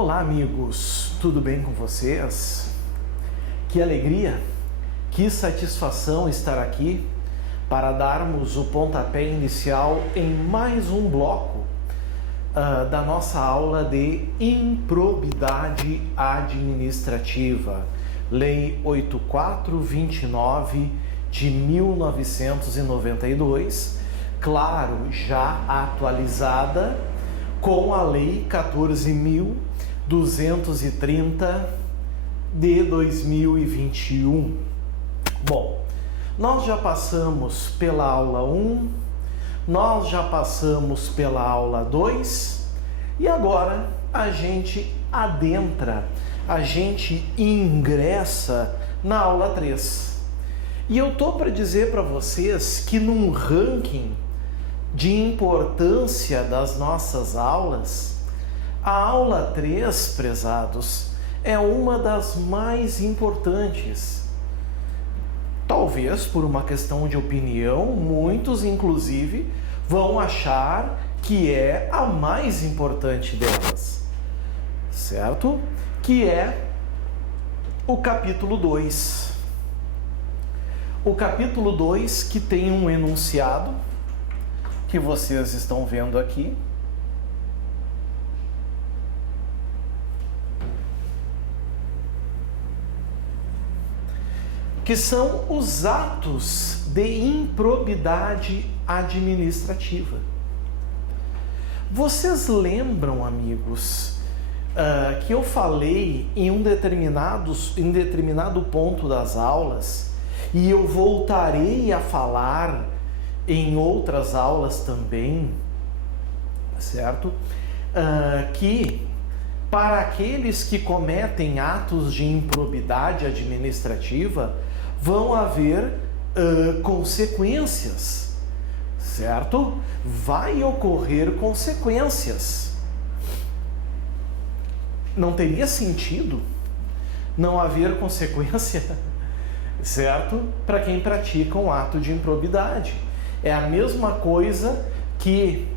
Olá, amigos, tudo bem com vocês? Que alegria, que satisfação estar aqui para darmos o pontapé inicial em mais um bloco da nossa aula de improbidade administrativa, Lei 8429 de 1992, claro, já atualizada com a Lei 14.230 de 2021. Bom, nós já passamos pela aula 1, nós já passamos pela aula 2 e agora a gente adentra, a gente ingressa na aula 3. E eu tô para dizer para vocês que num ranking de importância das nossas aulas, a aula 3, prezados, é uma das mais importantes. Talvez por uma questão de opinião, muitos inclusive vão achar que é a mais importante delas, certo? Que é o capítulo 2. O capítulo 2 que tem um enunciado que vocês estão vendo aqui. Que são os atos de improbidade administrativa. Vocês lembram, amigos, que eu falei em determinado ponto das aulas, e eu voltarei a falar em outras aulas também, certo? Que para aqueles que cometem atos de improbidade administrativa, vão haver consequências, certo? Vai ocorrer consequências. Não teria sentido não haver consequência, certo? Para quem pratica um ato de improbidade. É a mesma coisa que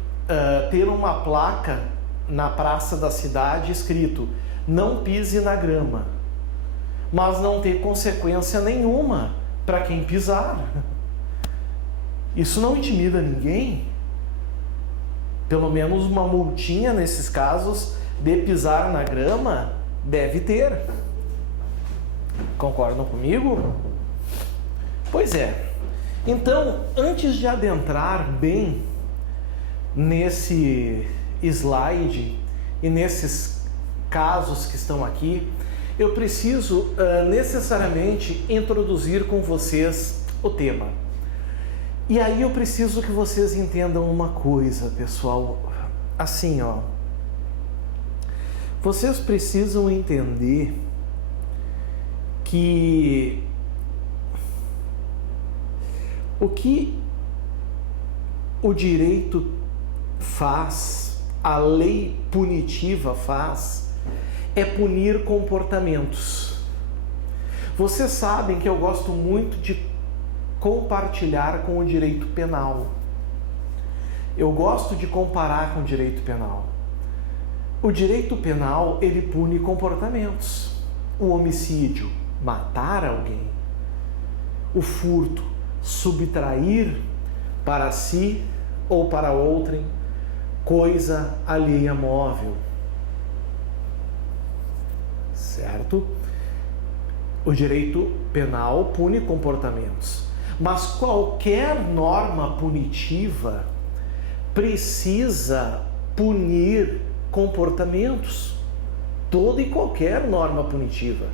ter uma placa na praça da cidade escrito "Não pise na grama", mas não ter consequência nenhuma para quem pisar. Isso não intimida ninguém. Pelo menos uma multinha nesses casos de pisar na grama deve ter. Concordam comigo? Pois é. Então, antes de adentrar bem nesse slide e nesses casos que estão aqui, eu preciso necessariamente introduzir com vocês o tema. E aí eu preciso que vocês entendam uma coisa, pessoal. Assim, ó. Vocês precisam entender que o que o direito faz, a lei punitiva faz, é punir comportamentos. Vocês sabem que eu gosto muito de compartilhar com o direito penal. Eu gosto de comparar com o direito penal. O direito penal, ele pune comportamentos. O homicídio, matar alguém. O furto, subtrair para si ou para outrem coisa alheia móvel, certo? O direito penal pune comportamentos, mas qualquer norma punitiva precisa punir comportamentos. Toda e qualquer norma punitiva.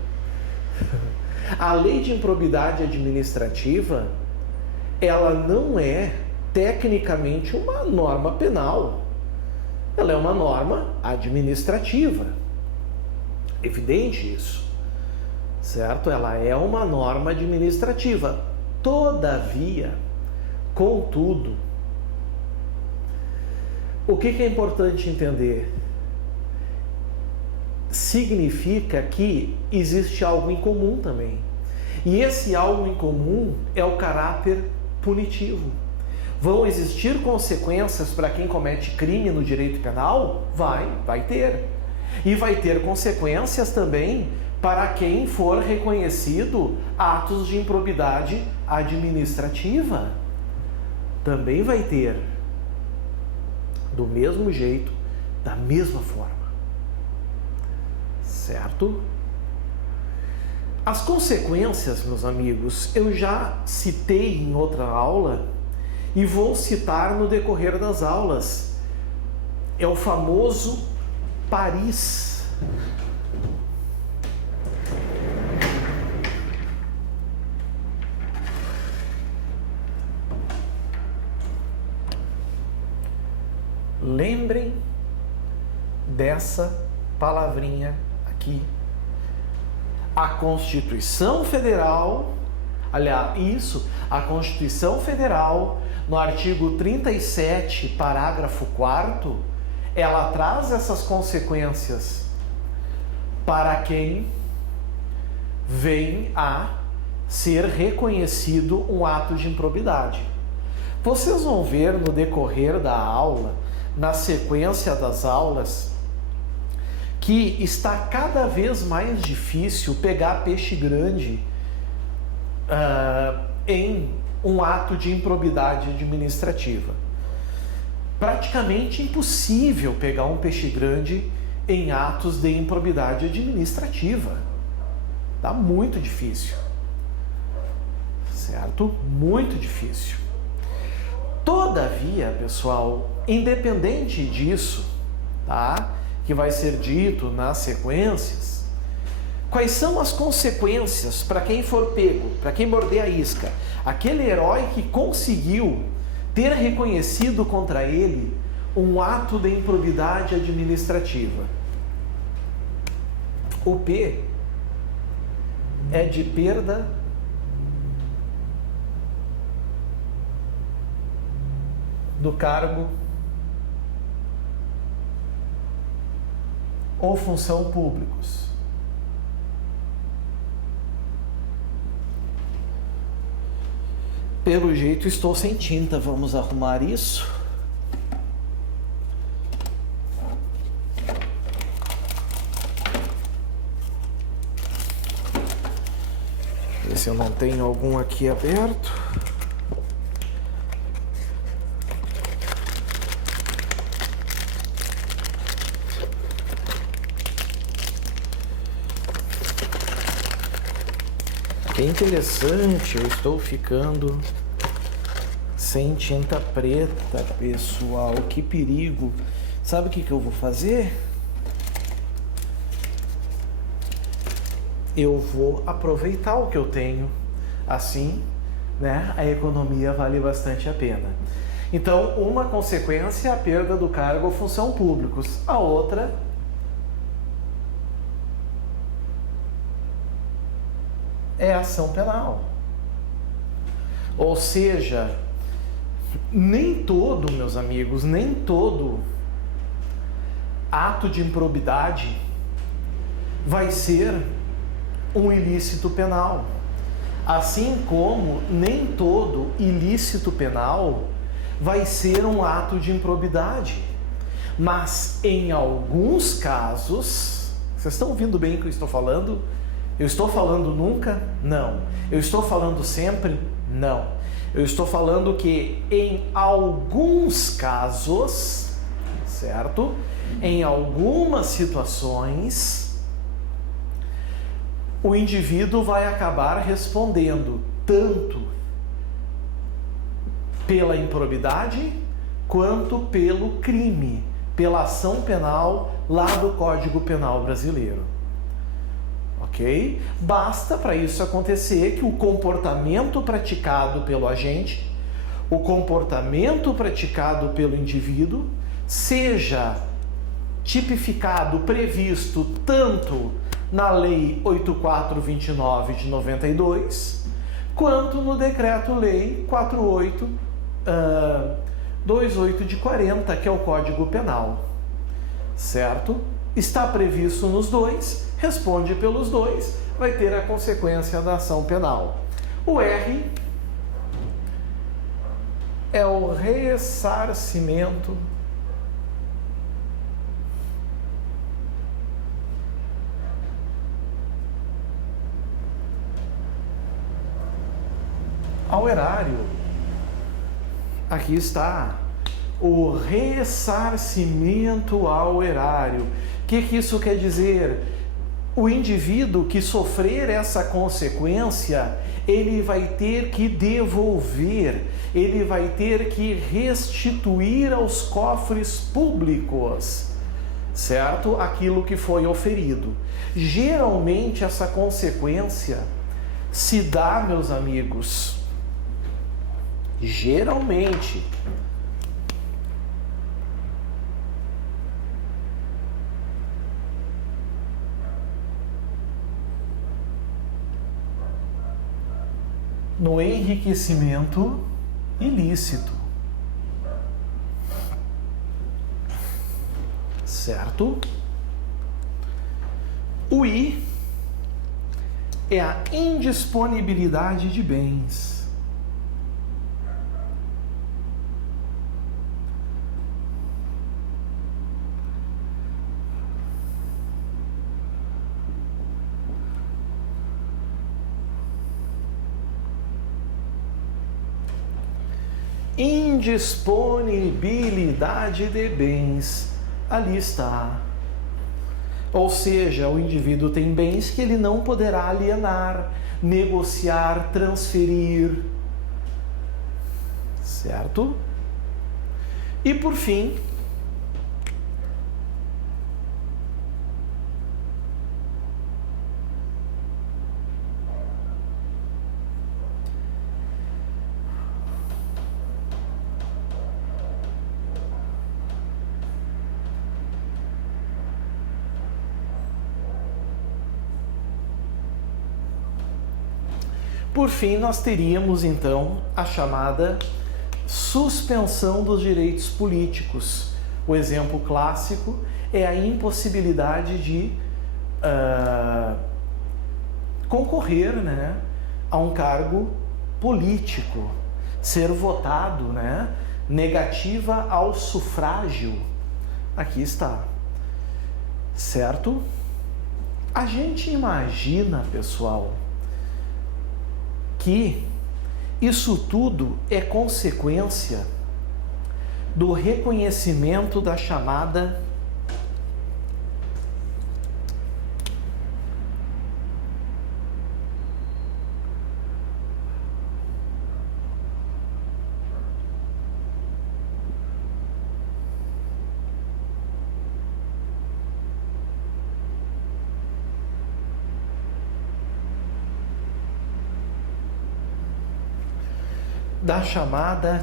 A lei de improbidade administrativa, ela não é tecnicamente uma norma penal. Ela é uma norma administrativa. Evidente isso, certo? Ela é uma norma administrativa. Todavia, contudo, o que é importante entender? Significa que existe algo em comum também. E esse algo em comum é o caráter punitivo. Vão existir consequências para quem comete crime no direito penal? Vai ter. E vai ter consequências também para quem for reconhecido atos de improbidade administrativa. Também vai ter. Do mesmo jeito, da mesma forma. Certo? As consequências, meus amigos, eu já citei em outra aula e vou citar no decorrer das aulas. É o famoso Paris. Lembrem dessa palavrinha aqui. A Constituição Federal, aliás, a Constituição Federal, no artigo 37, parágrafo 4º, ela traz essas consequências para quem vem a ser reconhecido um ato de improbidade. Vocês vão ver no decorrer da aula, na sequência das aulas, que está cada vez mais difícil pegar peixe grande em um ato de improbidade administrativa. Praticamente impossível pegar um peixe grande em atos de improbidade administrativa. Tá muito difícil. Certo? Muito difícil. Todavia, pessoal, independente disso, tá? Que vai ser dito nas sequências, quais são as consequências para quem for pego, para quem morder a isca? Aquele herói que conseguiu ter reconhecido contra ele um ato de improbidade administrativa. O P é de perda do cargo ou função públicos. Pelo jeito estou sem tinta, vamos arrumar isso. Ver se eu não tenho algum aqui aberto. Que interessante, eu estou ficando sem tinta preta, pessoal. Que perigo. Sabe o que eu vou fazer? Eu vou aproveitar o que eu tenho. Assim, né, a economia vale bastante a pena. Então, uma consequência é a perda do cargo ou função públicos. A outra é ação penal. Ou seja, nem todo, meus amigos, nem todo ato de improbidade vai ser um ilícito penal. Assim como nem todo ilícito penal vai ser um ato de improbidade. Mas em alguns casos, vocês estão ouvindo bem o que eu estou falando? Eu estou falando nunca? Não. Eu estou falando sempre? Não. Eu estou falando que em alguns casos, certo? Em algumas situações, o indivíduo vai acabar respondendo tanto pela improbidade quanto pelo crime, pela ação penal lá do Código Penal brasileiro. Ok? Basta para isso acontecer que o comportamento praticado pelo agente, o comportamento praticado pelo indivíduo, seja tipificado, previsto tanto na Lei 8429 de 92, quanto no Decreto-Lei 4828 de 40, que é o Código Penal. Certo? Está previsto nos dois, responde pelos dois, vai ter a consequência da ação penal. O R é o ressarcimento ao erário. Aqui está o ressarcimento ao erário. O que isso quer dizer? O indivíduo que sofrer essa consequência, ele vai ter que devolver, ele vai ter que restituir aos cofres públicos, certo? Aquilo que foi oferido. Geralmente essa consequência se dá, meus amigos, geralmente no enriquecimento ilícito, certo? O I é a indisponibilidade de bens. Indisponibilidade de bens, ali está. Ou seja, o indivíduo tem bens que ele não poderá alienar, negociar, transferir, certo? E por fim, nós teríamos então a chamada suspensão dos direitos políticos. O exemplo clássico é a impossibilidade de concorrer, né, a um cargo político, ser votado, né, negativa ao sufrágio. Aqui está, certo? A gente imagina, pessoal, que isso tudo é consequência do reconhecimento da chamada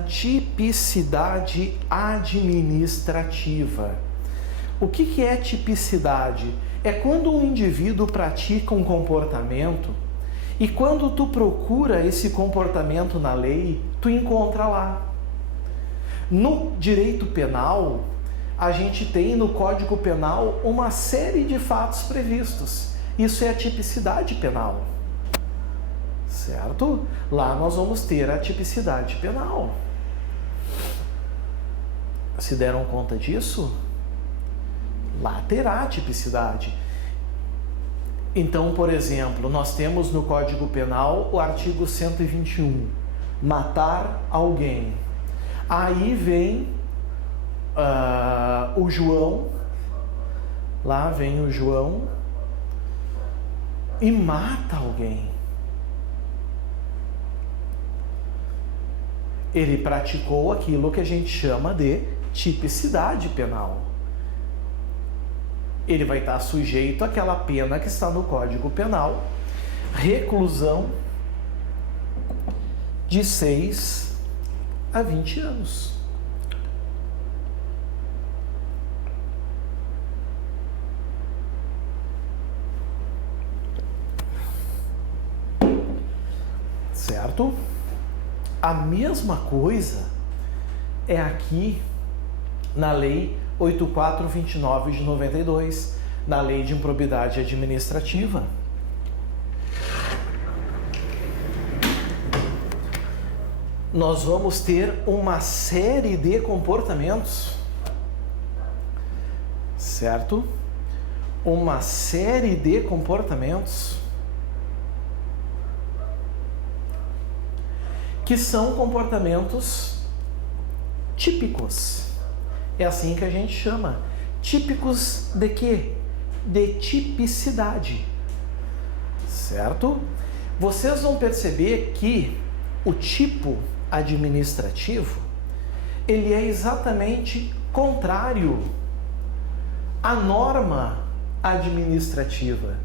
tipicidade administrativa. O que é tipicidade? É quando um indivíduo pratica um comportamento e quando tu procura esse comportamento na lei, tu encontra lá. No direito penal, a gente tem no Código Penal uma série de fatos previstos. Isso é a tipicidade penal. Certo? Lá nós vamos ter a tipicidade penal. Se deram conta disso? Lá terá a tipicidade. Então, por exemplo, nós temos no Código Penal o artigo 121, matar alguém. Aí vem o João, lá vem o João e mata alguém. Ele praticou aquilo que a gente chama de tipicidade penal. Ele vai estar sujeito àquela pena que está no Código Penal, reclusão de 6 a 20 anos. Certo? A mesma coisa é aqui na Lei 8429 de 92, na Lei de Improbidade Administrativa. Nós vamos ter uma série de comportamentos, certo? Uma série de comportamentos que são comportamentos típicos. É assim que a gente chama. Típicos de quê? De tipicidade. Certo? Vocês vão perceber que o tipo administrativo, ele é exatamente contrário à norma administrativa.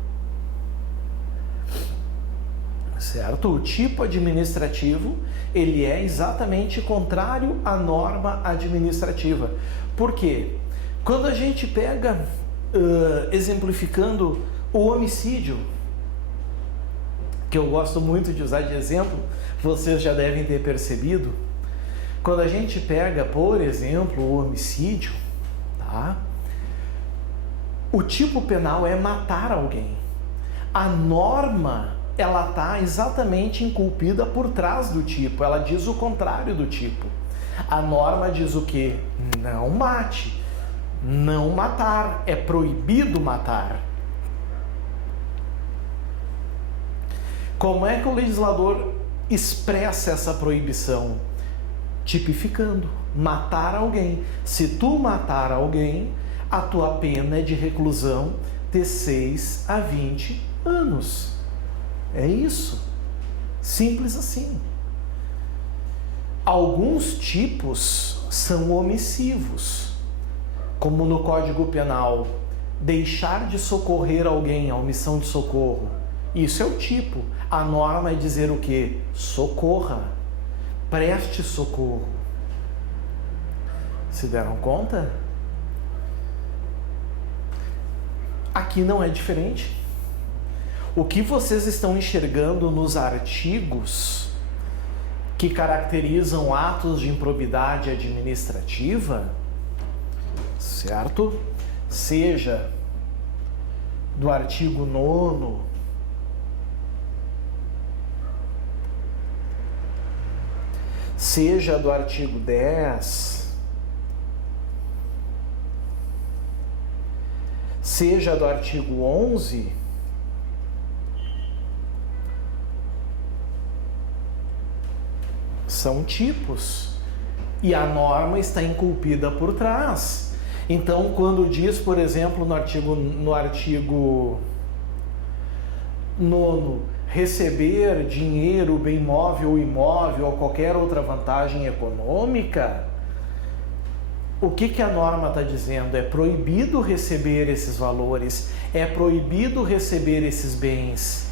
Certo? O tipo administrativo, ele é exatamente contrário à norma administrativa. Por quê? Quando a gente pega, exemplificando o homicídio, que eu gosto muito de usar de exemplo, vocês já devem ter percebido, quando a gente pega, por exemplo, o homicídio, tá? O tipo penal é matar alguém. A norma, ela está exatamente inculpida por trás do tipo, ela diz o contrário do tipo. A norma diz o quê? Não mate, não matar, é proibido matar. Como é que o legislador expressa essa proibição? Tipificando, matar alguém. Se tu matar alguém, a tua pena é de reclusão de 6 a 20 anos. É isso. Simples assim. Alguns tipos são omissivos, como no Código Penal, deixar de socorrer alguém, a omissão de socorro. Isso é o tipo. A norma é dizer o quê? Socorra. Preste socorro. Se deram conta? Aqui não é diferente. O que vocês estão enxergando nos artigos que caracterizam atos de improbidade administrativa, certo? Seja do artigo 9º, seja do artigo 10, seja do artigo 11, são tipos e a norma está inculpida por trás. Então, quando diz, por exemplo, no artigo 9º, receber dinheiro, bem móvel ou imóvel ou qualquer outra vantagem econômica, o que a norma está dizendo? É proibido receber esses valores, é proibido receber esses bens.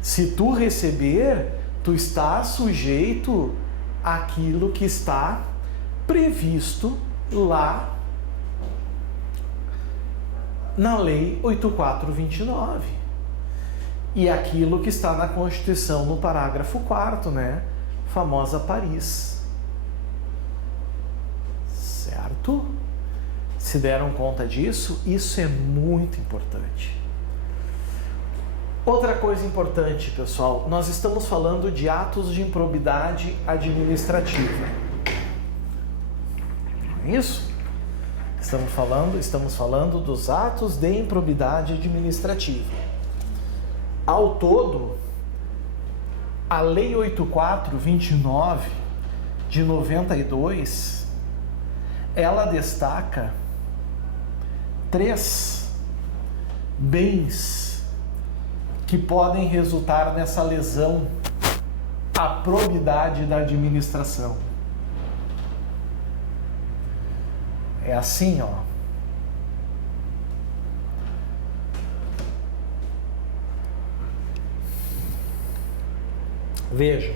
Se tu receber, tu está sujeito àquilo que está previsto lá na Lei 8429. E aquilo que está na Constituição no parágrafo 4º, né? Famosa Paris. Certo? Se deram conta disso? Isso é muito importante. Outra coisa importante, pessoal, nós estamos falando de atos de improbidade administrativa. Não é isso? Estamos falando dos atos de improbidade administrativa. Ao todo, a Lei 8429 de 92, ela destaca 3 bens que podem resultar nessa lesão à probidade da administração. É assim, ó. Vejam.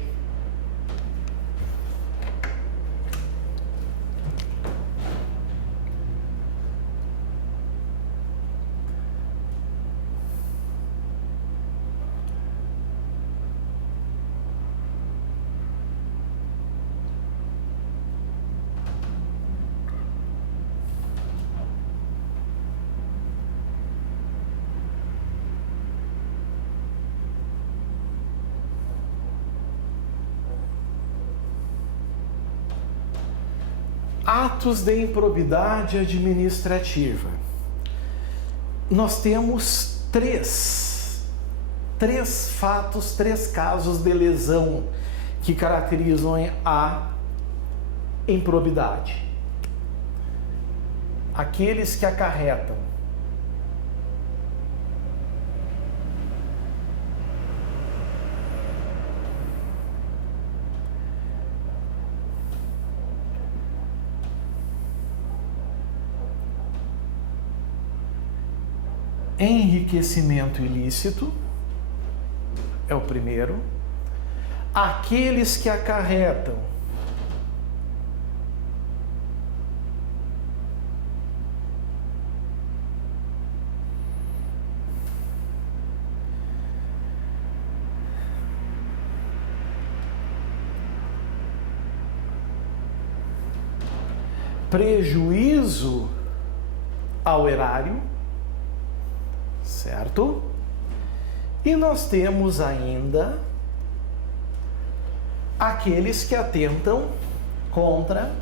Atos de improbidade administrativa. Nós temos três fatos, 3 casos de lesão que caracterizam a improbidade. Aqueles que acarretam enriquecimento ilícito é o primeiro. Aqueles que acarretam prejuízo ao erário, certo? E nós temos ainda aqueles que atentam contra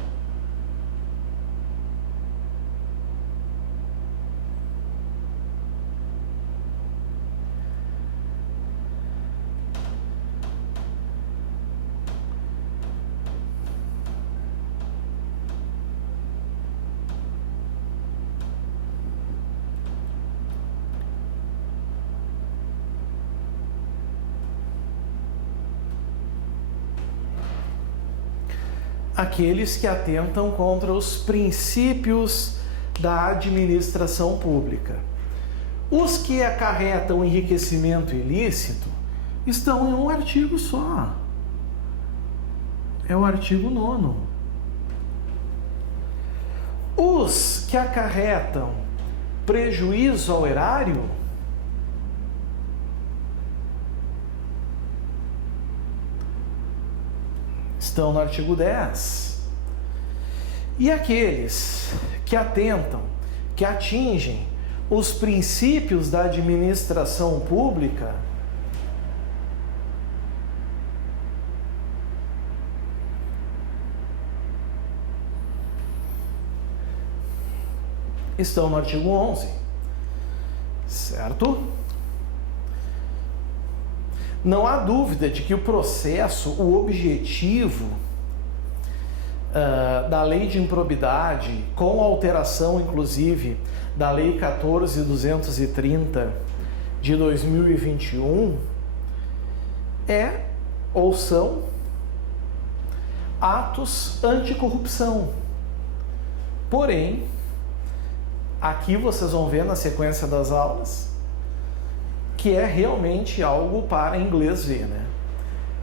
aqueles que atentam contra os princípios da administração pública. Os que acarretam enriquecimento ilícito estão em um artigo só. É o artigo 9º. Os que acarretam prejuízo ao erário estão no artigo 10. E aqueles que atentam, que atingem os princípios da administração pública estão no artigo 11. Certo? Não há dúvida de que o processo, o objetivo da lei de improbidade, com alteração inclusive da lei 14.230 de 2021, é ou são atos anticorrupção. Porém, aqui vocês vão ver na sequência das aulas que é realmente algo para inglês ver, né?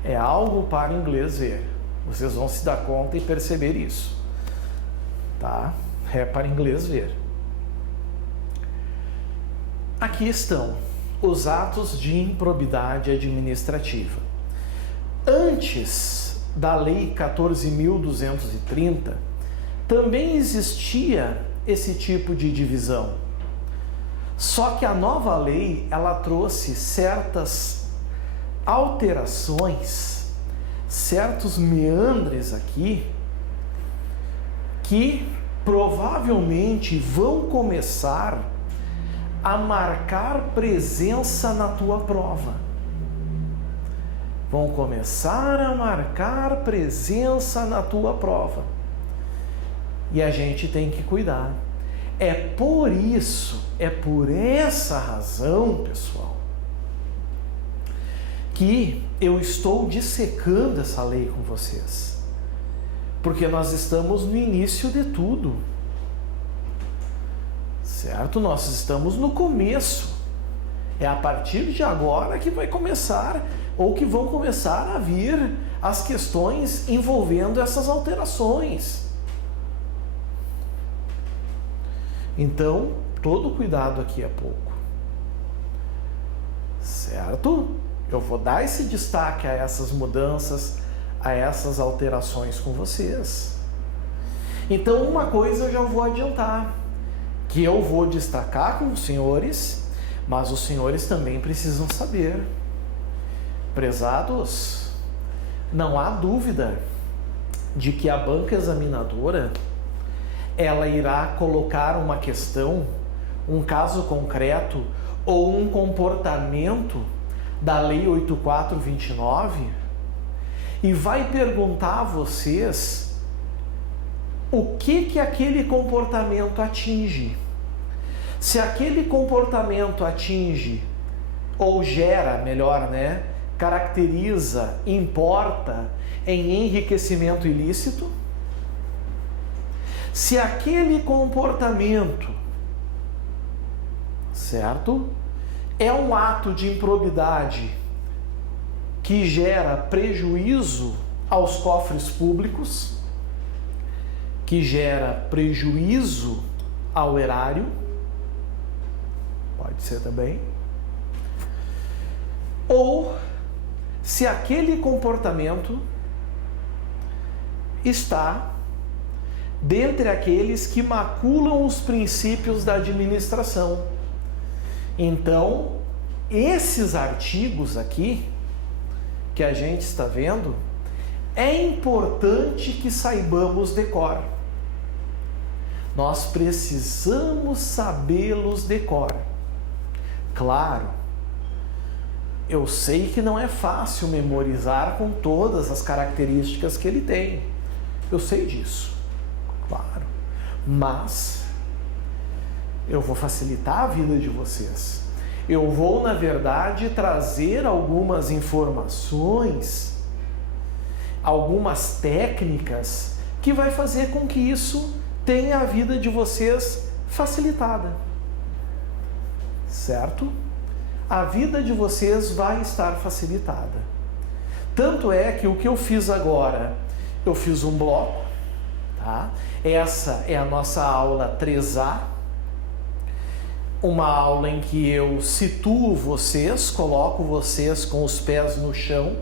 É algo para inglês ver. Vocês vão se dar conta e perceber isso, tá? É para inglês ver. Aqui estão os atos de improbidade administrativa. Antes da Lei 14.230, também existia esse tipo de divisão. Só que a nova lei, ela trouxe certas alterações, certos meandres aqui, que provavelmente vão começar a marcar presença na tua prova. Vão começar a marcar presença na tua prova. E a gente tem que cuidar. É por isso, é por essa razão, pessoal, que eu estou dissecando essa lei com vocês. Porque nós estamos no início de tudo. Certo? Nós estamos no começo. É a partir de agora que vai começar, ou que vão começar a vir as questões envolvendo essas alterações. Então, todo cuidado aqui é pouco. Certo? Eu vou dar esse destaque a essas mudanças, a essas alterações com vocês. Então, uma coisa eu já vou adiantar, que eu vou destacar com os senhores, mas os senhores também precisam saber. Prezados, não há dúvida de que a banca examinadora ela irá colocar uma questão, um caso concreto ou um comportamento da Lei 8429 e vai perguntar a vocês o que aquele comportamento atinge. Se aquele comportamento atinge ou gera, melhor, né, caracteriza, importa em enriquecimento ilícito, se aquele comportamento, certo, é um ato de improbidade que gera prejuízo aos cofres públicos, que gera prejuízo ao erário, pode ser também, ou se aquele comportamento está dentre aqueles que maculam os princípios da administração. Então, esses artigos aqui que a gente está vendo, é importante que saibamos de cor. Nós precisamos sabê-los de cor. Claro, eu sei que não é fácil memorizar com todas as características que ele tem. Eu sei disso, claro. Mas eu vou facilitar a vida de vocês. Eu vou, na verdade, trazer algumas informações, algumas técnicas que vai fazer com que isso tenha a vida de vocês facilitada. Certo? A vida de vocês vai estar facilitada. Tanto é que o que eu fiz agora, eu fiz um bloco, tá? Essa é a nossa aula 3A, uma aula em que eu situo vocês, coloco vocês com os pés no chão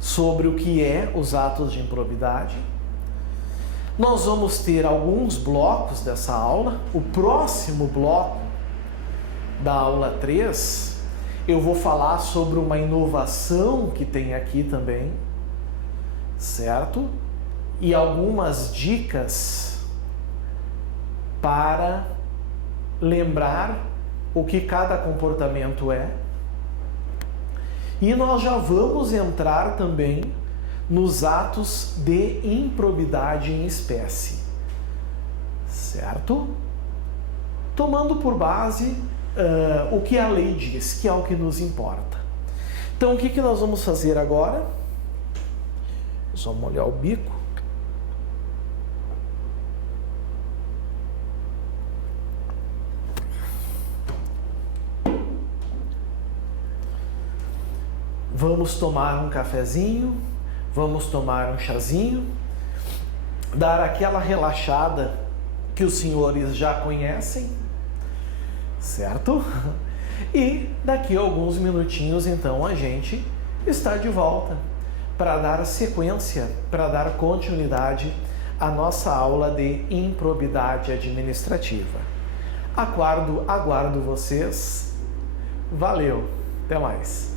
sobre o que é os atos de improbidade. Nós vamos ter alguns blocos dessa aula. O próximo bloco da aula 3, eu vou falar sobre uma inovação que tem aqui também, certo? E algumas dicas para lembrar o que cada comportamento é. E nós já vamos entrar também nos atos de improbidade em espécie, certo? Tomando por base o que a lei diz, que é o que nos importa. Então, o que nós vamos fazer agora? Só molhar o bico. Vamos tomar um cafezinho, vamos tomar um chazinho, dar aquela relaxada que os senhores já conhecem, certo? E daqui a alguns minutinhos, então, a gente está de volta para dar sequência, para dar continuidade à nossa aula de improbidade administrativa. Aguardo vocês. Valeu, até mais.